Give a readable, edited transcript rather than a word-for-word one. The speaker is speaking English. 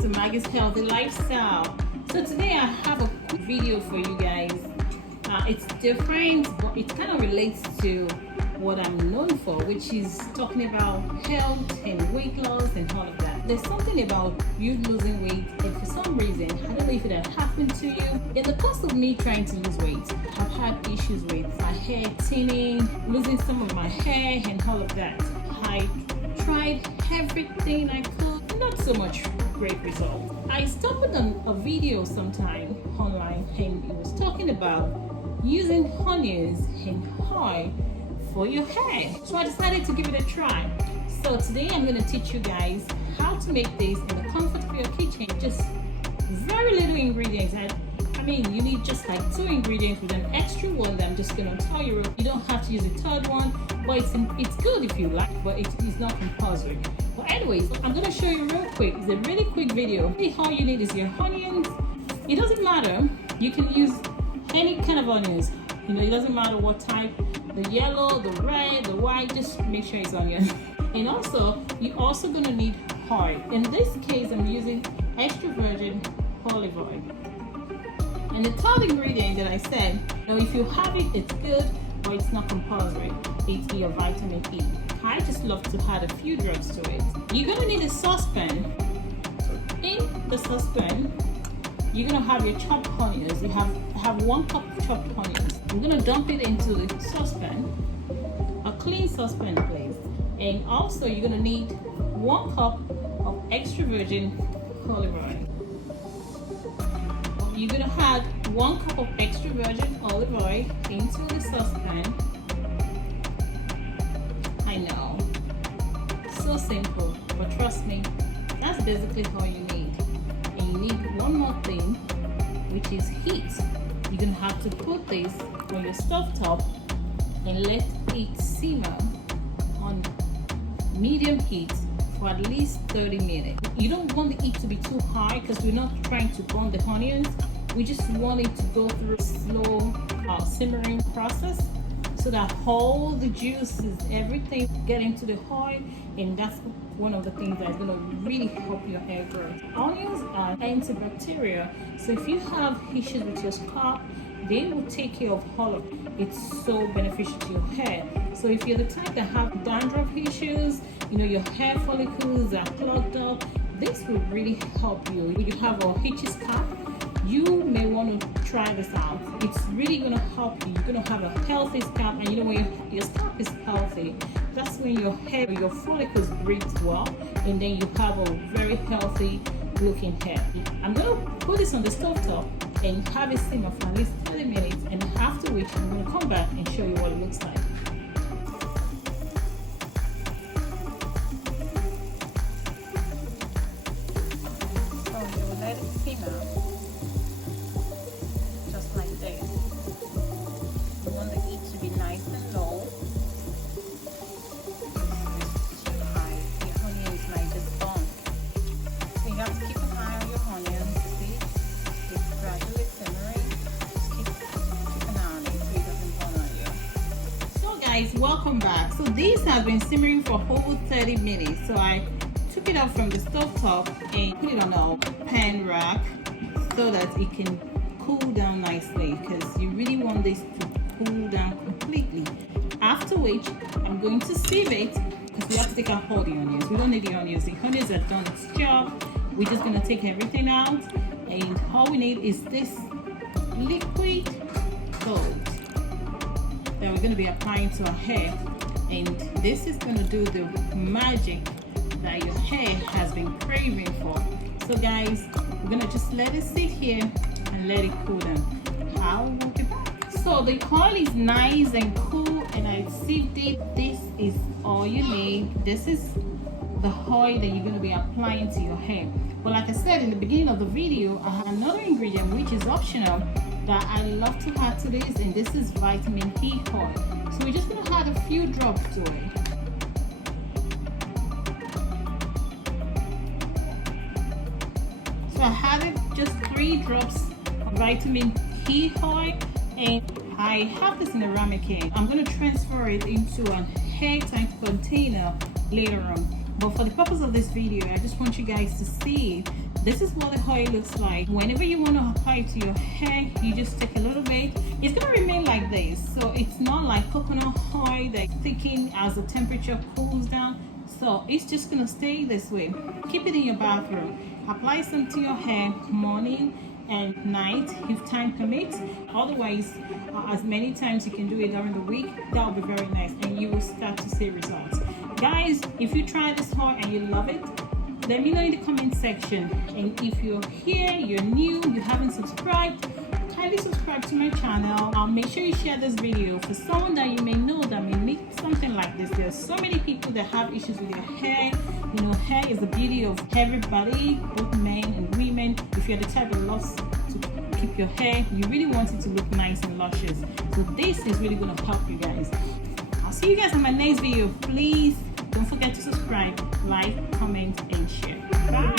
to Maggie's Healthy Lifestyle. So today I have a quick video for you guys. It's different, but it kind of relates to what I'm known for, which is talking about health and weight loss and all of that. There's something about you losing weight, and for some reason, I don't know if it had happened to you. In the course of me trying to lose weight, I've had issues with my hair thinning, losing some of my hair and all of that. I tried everything I could, not so much great results. I stumbled on a video sometime online, and it was talking about using onions and oil for your hair. So I decided to give it a try. So today I'm going to teach you guys how to make this in the comfort of your kitchen. Just very little ingredients. I mean, you need just like 2 ingredients with an extra one that I'm just going to tell you. You don't have to use a third one, but it's good if you like, but it's not compulsory. But anyways, I'm going to show you real quick. It's a really quick video. All you need is your onions. It doesn't matter. You can use any kind of onions. You know, it doesn't matter what type. The yellow, the red, the white, just make sure it's onion. And also, you're also going to need oil. In this case, I'm using extra virgin olive oil. And the third ingredient that I said, you know, if you have it, it's good, but it's not compulsory. It's your vitamin E. I just love to add a few drops to it. You're going to need a saucepan. In the saucepan, you're going to have your chopped onions. You have 1 cup of chopped onions. You're going to dump it into the saucepan, a clean saucepan, please. And also, you're going to need 1 cup of extra virgin olive oil. You're going to add 1 cup of extra virgin olive oil into the saucepan. I know, so simple, but trust me, that's basically all you need. And you need one more thing, which is heat. You're going to have to put this on your stovetop and let it simmer on medium heat for at least 30 minutes. You don't want the heat to be too high because we're not trying to burn the onions. We just want it to go through a slow simmering process so that all the juices, everything get into the oil, and that's one of the things that's going to really help your hair grow. Onions are antibacterial, so if you have issues with your scalp, they will take care of all of it. It's so beneficial to your hair. So if you're the type that have dandruff issues, you know, your hair follicles are clogged up, this will really help you. If you have a itchy scalp, you may want to try this out. It's really going to help you. You're going to have a healthy scalp, and you know, when your scalp is healthy, that's when your hair, your follicles breathe well, and then you have a very healthy looking hair. I'm going to put this on the stove top and have it simmer for at least 30 minutes, and after which I'm going to come back and show you what it looks like. So you let it simmer just like this. You want the heat to be nice and low. If it's too high, your onions might just burn. So you have to keep an eye on your onions. It's gradually simmering. Just keep an eye on it so it doesn't burn on you. So guys, welcome back. So these have been simmering for over 30 minutes. So I took it out from the stove top and put it on a pan rack so that it can cool down nicely, because you really want this to cool down completely. After which, I'm going to sieve it, because we have to take out all the onions. We don't need the onions. The onions have done its job. We're just going to take everything out, and all we need is this liquid gold that we're going to be applying to our hair, and this is going to do the magic that your hair has been craving for. So guys, we're going to just let it sit here and let it cool down. I'll be back. So the oil is nice and cool, and I sieved it. This is all you need. This is the oil that you're going to be applying to your hair. But like I said in the beginning of the video, I have another ingredient which is optional that I love to add to this, and this is vitamin E oil. So we're just going to add a few drops to it. So I added just 3 drops of vitamin E oil, and I have this in a ramen can. I'm going to transfer it into a airtight container later on. But for the purpose of this video, I just want you guys to see This is what the oil looks like. Whenever you want to apply it to your hair, you just take a little bit. It's going to remain like this, so it's not like coconut oil that thickens as the temperature cools down. So it's just going to stay this way. Keep it in your bathroom. Apply some to your hair morning and night if time permits. Otherwise, as many times you can do it during the week, that will be very nice, and you will start to see results. Guys, if you try this oil and you love it, let me know in the comment section. And if you're here, you're new, you haven't subscribed, kindly subscribe to my channel. Make sure you share this video for someone that you may know that may need something like this. There are so many people that have issues with their hair. You know, hair is the beauty of everybody, both men and women. If you're the type that loves to keep your hair, you really want it to look nice and luscious. So this is really going to help you guys. I'll see you guys in my next video. Please don't forget to subscribe, like, comment, and share. Bye.